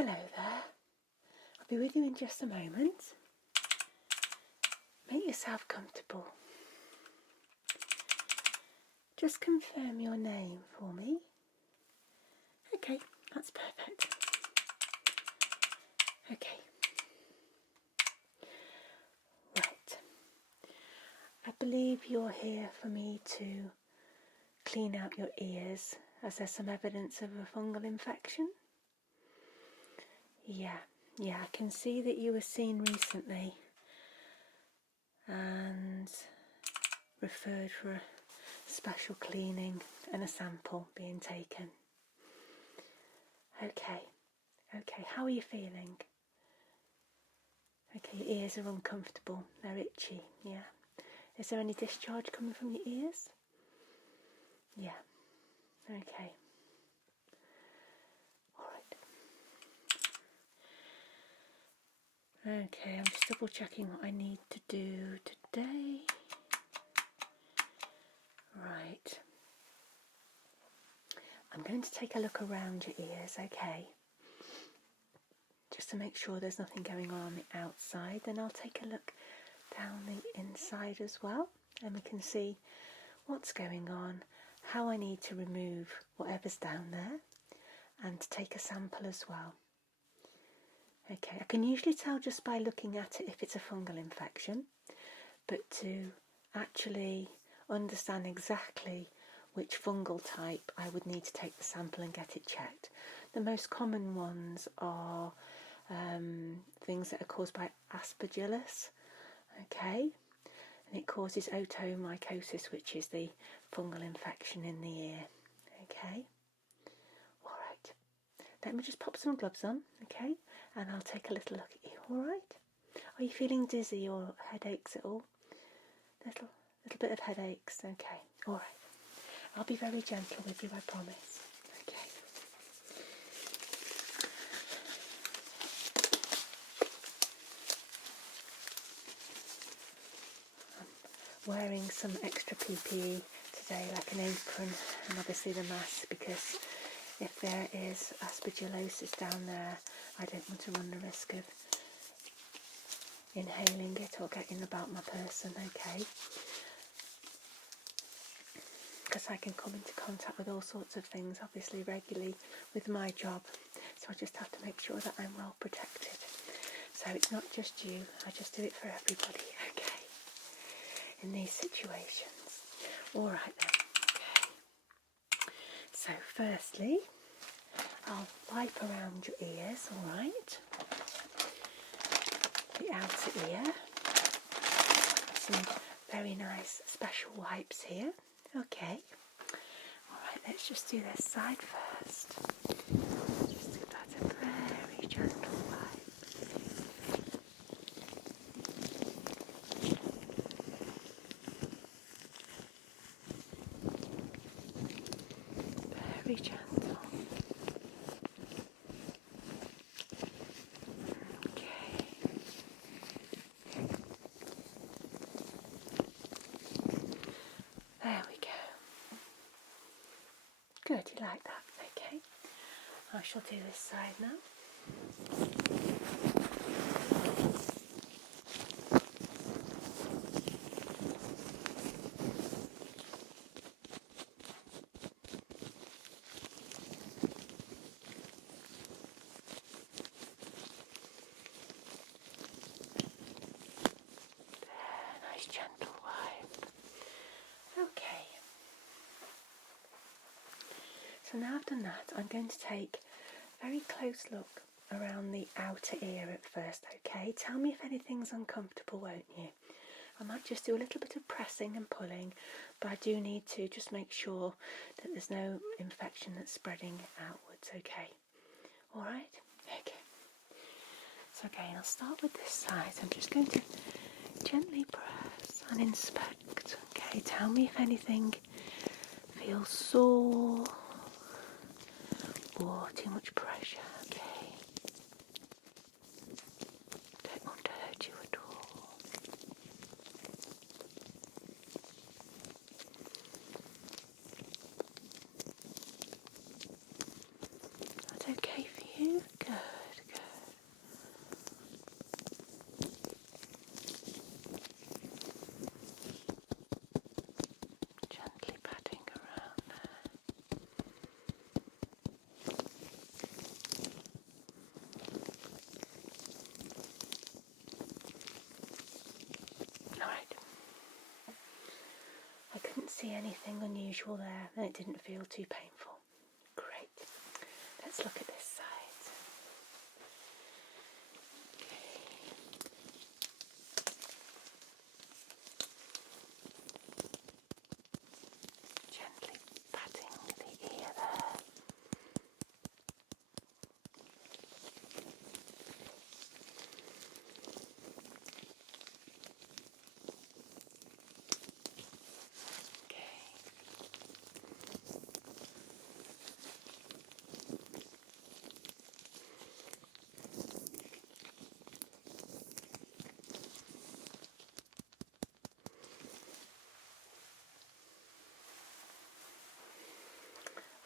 Hello there. I'll be with you in just a moment. Make yourself comfortable. Just confirm your name for me. Okay, that's perfect. Okay. Right. I believe you're here for me to clean out your ears as there's some evidence of a fungal infection. Yeah, I can see that you were seen recently and referred for a special cleaning and a sample being taken. Okay, how are you feeling? Okay, your ears are uncomfortable, they're itchy, yeah. Is there any discharge coming from your ears? Yeah, okay. Alright. Okay, I'm just double checking what I need to do today. Right. I'm going to take a look around your ears, okay? Just to make sure there's nothing going on the outside. Then I'll take a look down the inside as well, and we can see what's going on, how I need to remove whatever's down there, and to take a sample as well. Okay, I can usually tell just by looking at it if it's a fungal infection, but to actually understand exactly which fungal type, I would need to take the sample and get it checked. The most common ones are things that are caused by aspergillus, okay, and it causes otomycosis, which is the fungal infection in the ear, okay. Alright, let me just pop some gloves on, okay, and I'll take a little look at you, alright. Are you feeling dizzy or headaches at all? Little bit of headaches, okay, alright. I'll be very gentle with you, I promise. Okay. I'm wearing some extra PPE today, like an apron and obviously the mask, because if there is aspergillosis down there, I don't want to run the risk of inhaling it or getting about my person, okay? Because I can come into contact with all sorts of things, obviously, regularly with my job. So I just have to make sure that I'm well protected. So it's not just you, I just do it for everybody, okay, in these situations. Alright then, okay. So firstly, I'll wipe around your ears, alright. The outer ear. Some very nice special wipes here. Okay. Alright, let's just do this side first. Just do that a very gentle wipe. Very gentle. Okay. There we go. Good, you like that? Okay. I shall do this side now. There, nice gentle wipe. Okay. So now I've done that, I'm going to take a very close look around the outer ear at first, okay? Tell me if anything's uncomfortable, won't you? I might just do a little bit of pressing and pulling, but I do need to just make sure that there's no infection that's spreading outwards, okay? Alright? Okay. So again, I'll start with this side. I'm just going to gently press and inspect, okay? Tell me if anything feels sore or too much pressure, okay? Don't want to hurt you at all. That's okay for you? Good. see anything unusual there, and it didn't feel too painful. Great. Let's look at this side. Gently patting the ear there.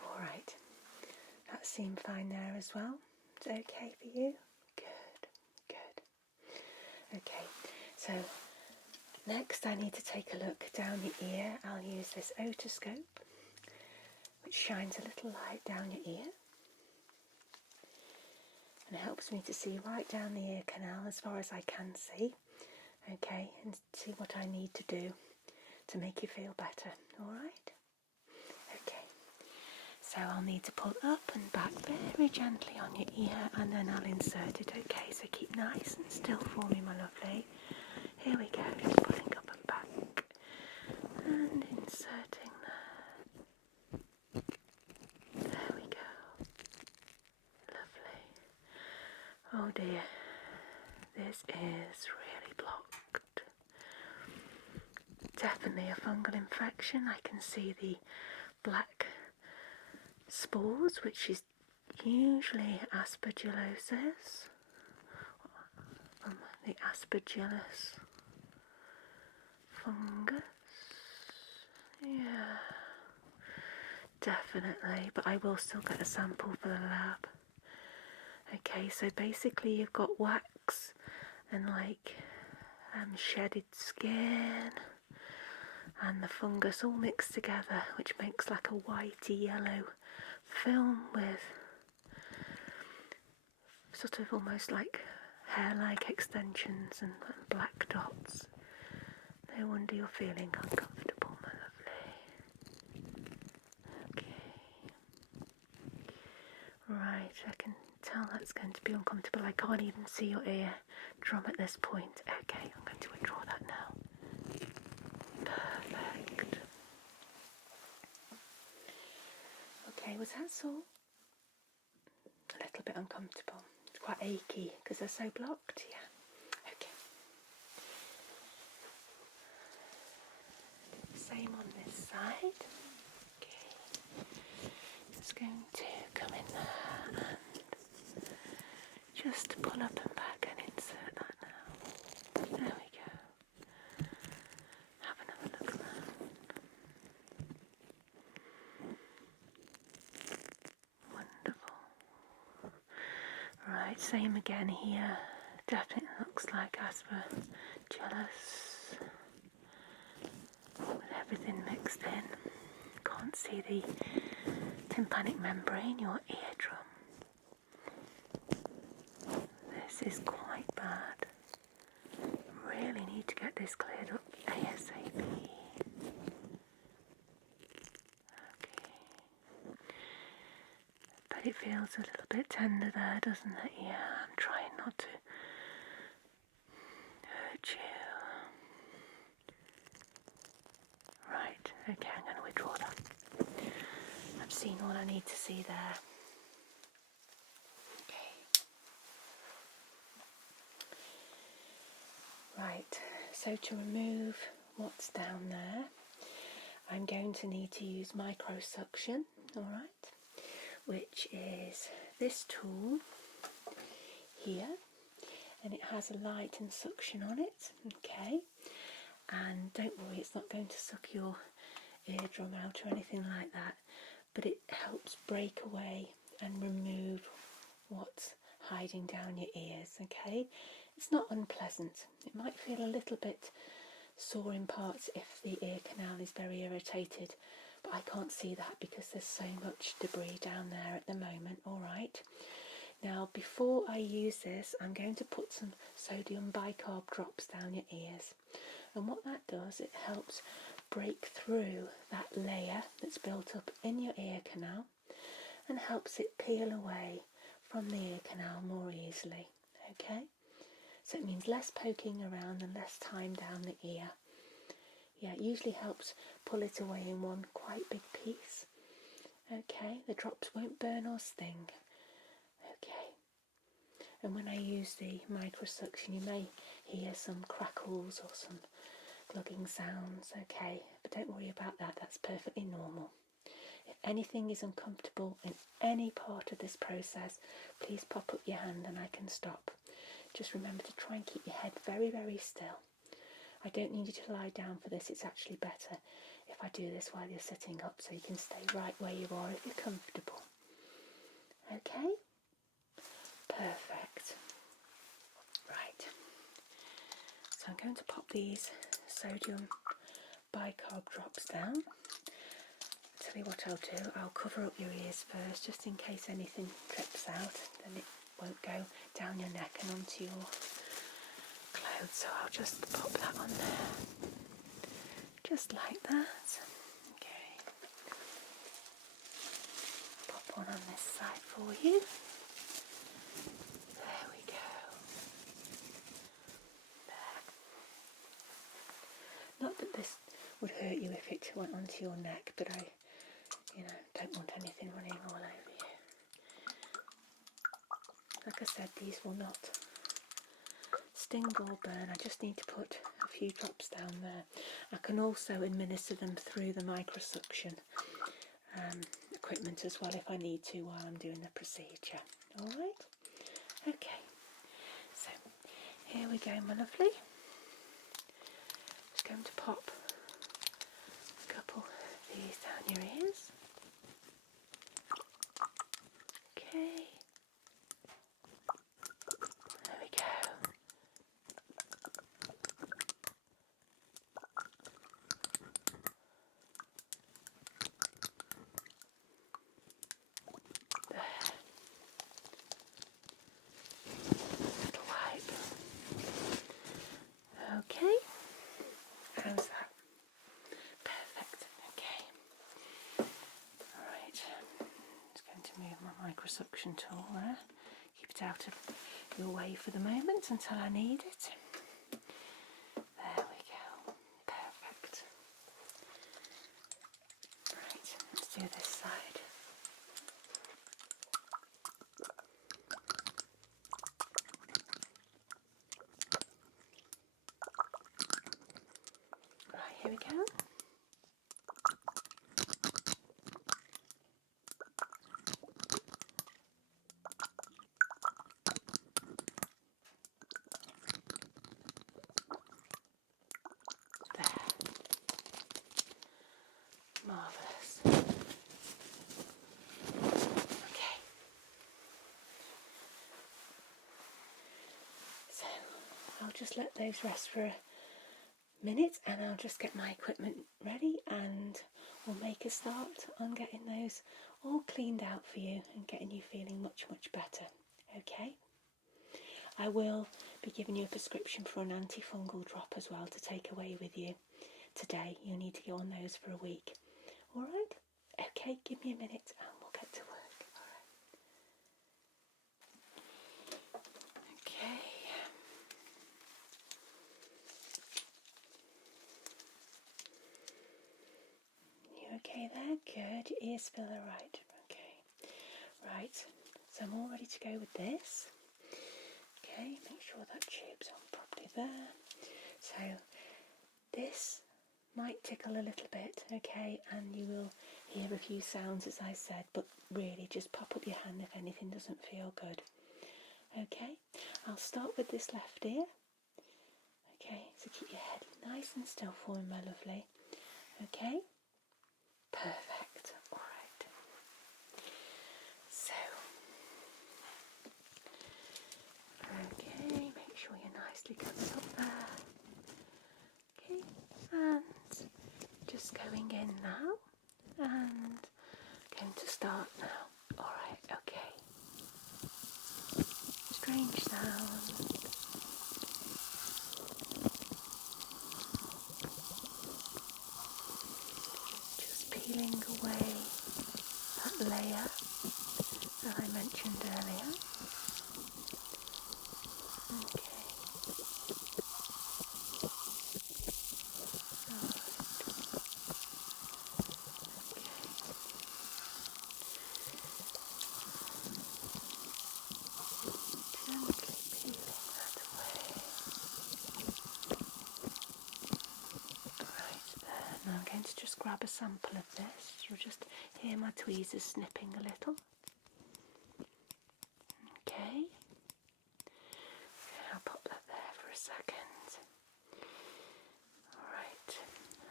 Alright, that seemed fine there as well. It's okay for you? Good, good. Okay, so next I need to take a look down the ear. I'll use this otoscope, which shines a little light down your ear. And it helps me to see right down the ear canal as far as I can see. Okay, and see what I need to do to make you feel better. Alright? Okay. So I'll need to pull up and back very gently on your ear, and then I'll insert it. Okay, so keep nice and still for me, my lovely. Here we go, just pulling up and back and inserting there. There we go. Lovely. Oh dear, this is really blocked. Definitely a fungal infection. I can see the black spores, which is usually aspergillosis, the aspergillus fungus. Yeah, definitely, but I will still get a sample for the lab. Okay, so basically you've got wax and like shedded skin and the fungus all mixed together, which makes like a whitey yellow film with sort of almost like hair-like extensions and black dots. No wonder you're feeling uncomfortable, my lovely. Okay. Right, I can tell that's going to be uncomfortable. I can't even see your ear drum at this point. Okay, I'm going to withdraw that now. Perfect. Okay, was that sore? A little bit uncomfortable. It's quite achy because they're so blocked, yeah. Okay. Same on this side. Okay. Just going to come in there and just pull up and back and insert that now. There we go. Have another look around. Wonderful. Right, same again here. Definitely looks like aspergillus with everything mixed in. Can't see the tympanic membrane, your eardrum. This is quite bad. Really need to get this cleared up ASAP. Okay. But it feels a little bit tender there, doesn't it? Yeah, I'm trying not to hurt you. Right, okay, I'm going to withdraw that. I've seen all I need to see there. Right, so to remove what's down there, I'm going to need to use Microsuction, alright, which is this tool here, and it has a light and suction on it, okay, and don't worry, it's not going to suck your eardrum out or anything like that, but it helps break away and remove what's hiding down your ears, okay. It's not unpleasant. It might feel a little bit sore in parts if the ear canal is very irritated, but I can't see that because there's so much debris down there at the moment. Alright, now before I use this, I'm going to put some sodium bicarb drops down your ears, and what that does, it helps break through that layer that's built up in your ear canal and helps it peel away from the ear canal more easily. Okay, so it means less poking around and less time down the ear. Yeah, it usually helps pull it away in one quite big piece. Okay, the drops won't burn or sting. Okay, and when I use the microsuction, you may hear some crackles or some glugging sounds. Okay, but don't worry about that, that's perfectly normal. If anything is uncomfortable in any part of this process, please pop up your hand and I can stop. Just remember to try and keep your head very, very still. I don't need you to lie down for this, it's actually better if I do this while you're sitting up so you can stay right where you are if you're comfortable. Okay? Perfect. Right. So I'm going to pop these sodium bicarb drops down. Tell you what I'll do, I'll cover up your ears first just in case anything drips out, then it won't go down your neck and onto your clothes. So I'll just pop that on there, just like that. Okay. Pop one on this side for you. There we go. There. Not that this would hurt you if it went onto your neck, but I don't want anything running all over you. Like I said, these will not sting or burn. I just need to put a few drops down there. I can also administer them through the microsuction equipment as well if I need to while I'm doing the procedure. Alright? Okay. So, here we go, my lovely. Just going to pop a couple of these down your ears. Okay. There we go. There. Little wipe. Okay. How's that? Perfect. Okay. Alright. Just going to move my microsuction tool there. Keep it out of your way for the moment until I need it. There we go. Perfect. Right, let's do this side. Right, here we go. Marvellous. Okay. So I'll just let those rest for a minute and I'll just get my equipment ready and we'll make a start on getting those all cleaned out for you and getting you feeling much, much better. Okay? I will be giving you a prescription for an antifungal drop as well to take away with you today. You'll need to go on those for a week. Alright? Okay, give me a minute and we'll get to work. Alright. Okay. You okay there? Good. Your ears feel alright. Okay. Right. So I'm all ready to go with this. Okay, make sure that tube's on properly there. So this might tickle a little bit, okay, and you will hear a few sounds as I said, but really just pop up your hand if anything doesn't feel good. Okay, I'll start with this left ear. Okay, so keep your head nice and still for me, my lovely. Okay, perfect. Alright. So, okay, make sure you're nicely covered up there. Okay, and just going in now and going to start now. Alright, okay. Strange sound. away that layer that I mentioned earlier. Okay. Gently peeling that away. Right there. Now I'm going to just grab a sample of this. You'll just hear my tweezers snipping a little. Okay. I'll pop that there for a second. Alright.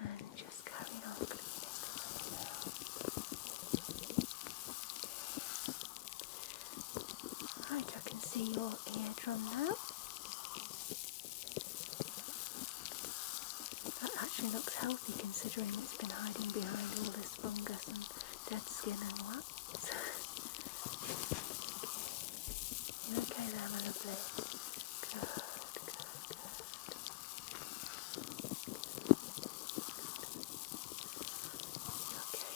And just carry on cleaning away now. Right, I can see your eardrum now. That actually looks healthy considering it's been hiding behind all this fungus and dead skin and wax. You okay there, my lovely? Good, good, good. Okay.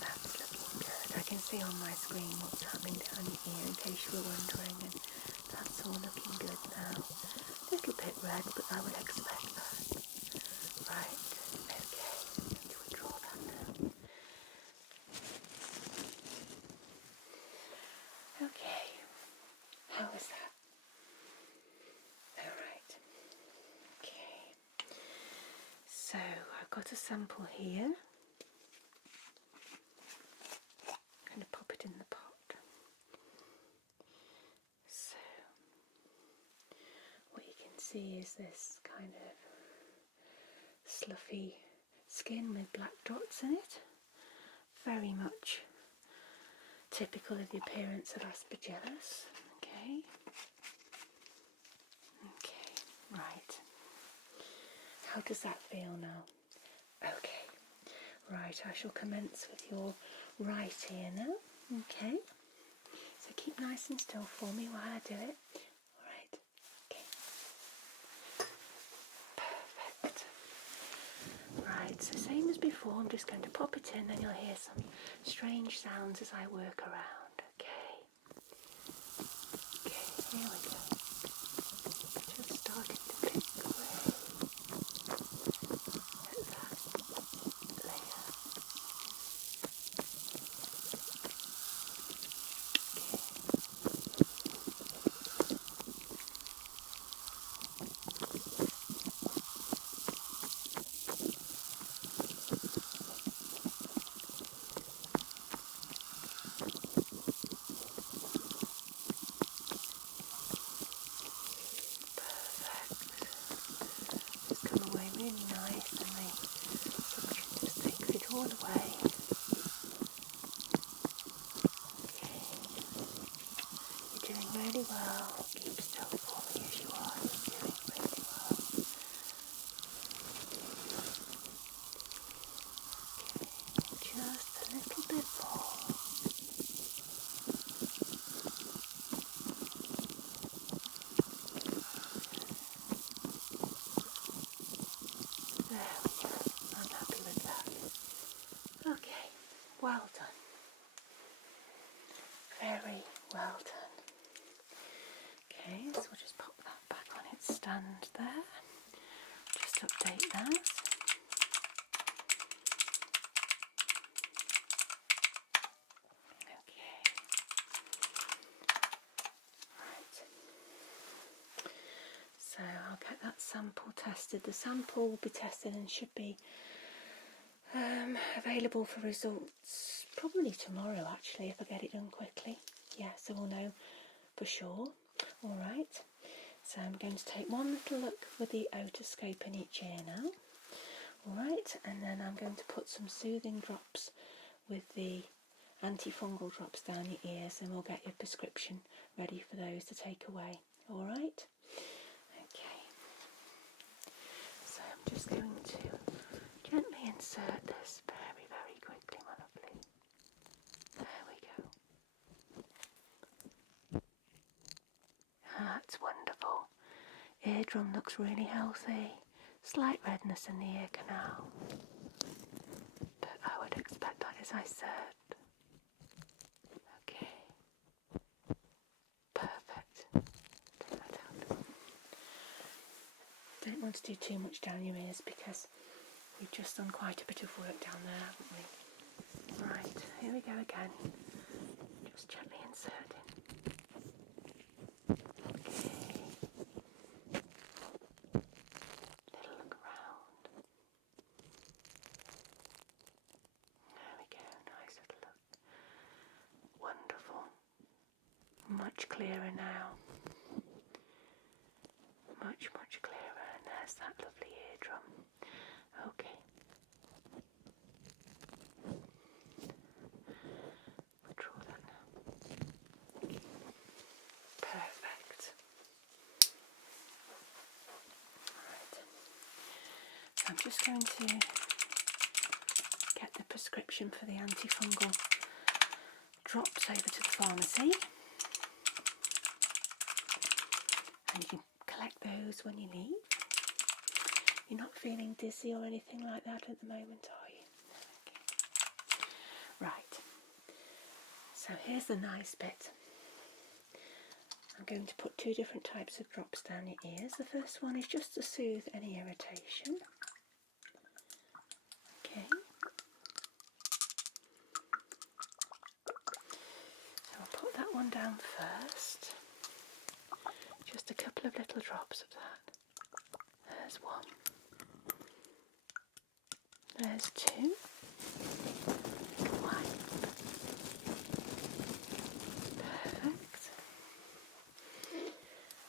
That's looking good. I can see on my screen what's happening down here in case you were wondering, and that's all looking good now. A little bit red, but I would expect that. Right, okay. Do we draw that now? Okay. How was that? Alright. Okay. So I've got a sample here. I'm going to pop it in the pot. So what you can see is this kind of fluffy skin with black dots in it. Very much typical of the appearance of Aspergillus. Okay. Okay, right. How does that feel now? Okay. Right, I shall commence with your right ear now. Okay. So keep nice and still for me while I do it. Alright. Okay. Perfect. Right, so same as before, I'm just going to pop it in and you'll hear some strange sounds as I work around. Okay. Okay, here we go. Just starting to pick away at that layer. Just come away really nice and the suction just takes it all away. Okay. You're doing really well. Keep still for me as you are. You're doing really well. Just a little bit more. There we go. I'm happy with that. Okay, well done. Very well done. Okay, so we'll just pop that back on its stand there. Just update that. Okay. Right. So I'll get that sample tested. The sample will be tested and should be available for results probably tomorrow actually, if I get it done quickly. Yeah, so we'll know for sure. Alright, so I'm going to take one little look with the otoscope in each ear now. Alright, and then I'm going to put some soothing drops with the antifungal drops down your ears, and we'll get your prescription ready for those to take away. Alright? Okay. So I'm just going to gently insert this very, very quickly, my lovely. There we go. That's wonderful. Eardrum looks really healthy. slight redness in the ear canal, but I would expect that, as I said. Okay, perfect. Take that out. Don't want to do too much down your ears because we've just done quite a bit of work down there, haven't we? Right, here we go again. Just gently inserting. Okay. Little look around. There we go, nice little look. Wonderful. Much clearer now. Much, much clearer. And there's that lovely eardrum. Okay. Withdraw that now. Perfect. Alright. So I'm just going to get the prescription for the antifungal drops over to the pharmacy. And you can collect those when you leave. You're not feeling dizzy or anything like that at the moment, are you? Okay. Right. So here's the nice bit. I'm going to put 2 different types of drops down your ears. The first one is just to soothe any irritation. Okay. So I'll put that one down first. Just a couple of little drops of that. There's one. There's 2. Wipe. Perfect.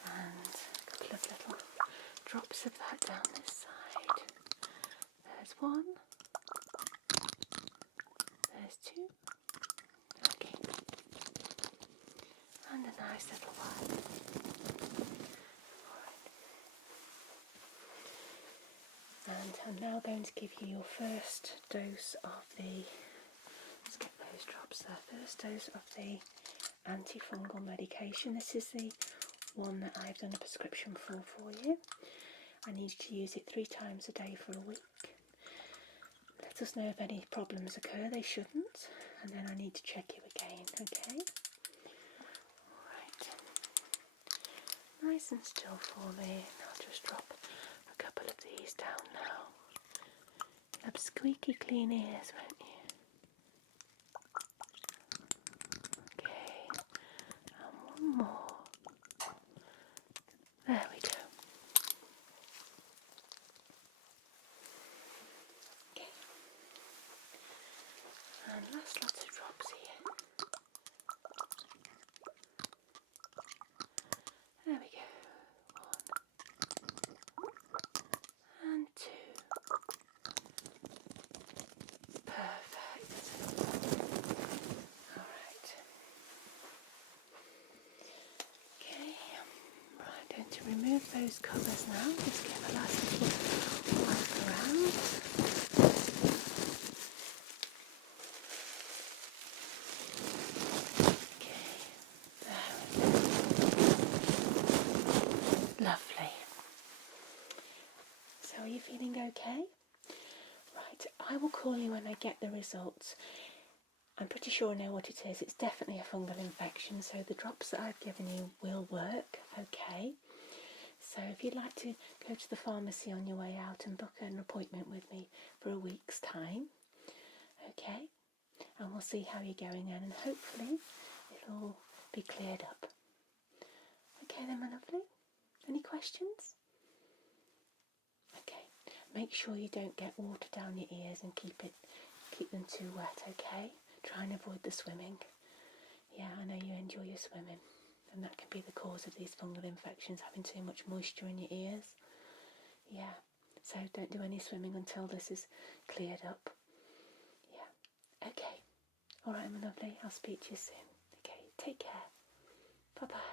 And a couple of little drops of that down this side. There's 1. There's 2. Okay. And a nice little wipe. And I'm now going to give you your first dose of the, let's get those drops there, first dose of the antifungal medication. This is the one that I've done a prescription for you. I need you to use it 3 times a day for a week. Let us know if any problems occur, they shouldn't, and then I need to check you again, okay? Alright, nice and still for me. I'll just drop a couple of these down now. Have squeaky clean ears, won't you? Okay, and one more. There we go. Okay, and last lot of drops here. There we go. 1 and 2. Perfect. Alright. Okay. Right, going to remove those covers now. Just give a last little wipe around. Okay. There we go. Lovely. So are you feeling okay? Right, I will call you when I get the results. I'm pretty sure I know what it is. It's definitely a fungal infection, so the drops that I've given you will work, okay? So if you'd like to go to the pharmacy on your way out and book an appointment with me for a week's time, okay? And we'll see how you're going then, and hopefully it'll all be cleared up. Okay then, my lovely? Any questions? Okay. Make sure you don't get water down your ears and keep them too wet, okay? Try and avoid the swimming. Yeah, I know you enjoy your swimming, and that can be the cause of these fungal infections, having too much moisture in your ears. Yeah, so don't do any swimming until this is cleared up. Yeah, okay. Alright, my lovely, I'll speak to you soon. Okay, take care. Bye-bye.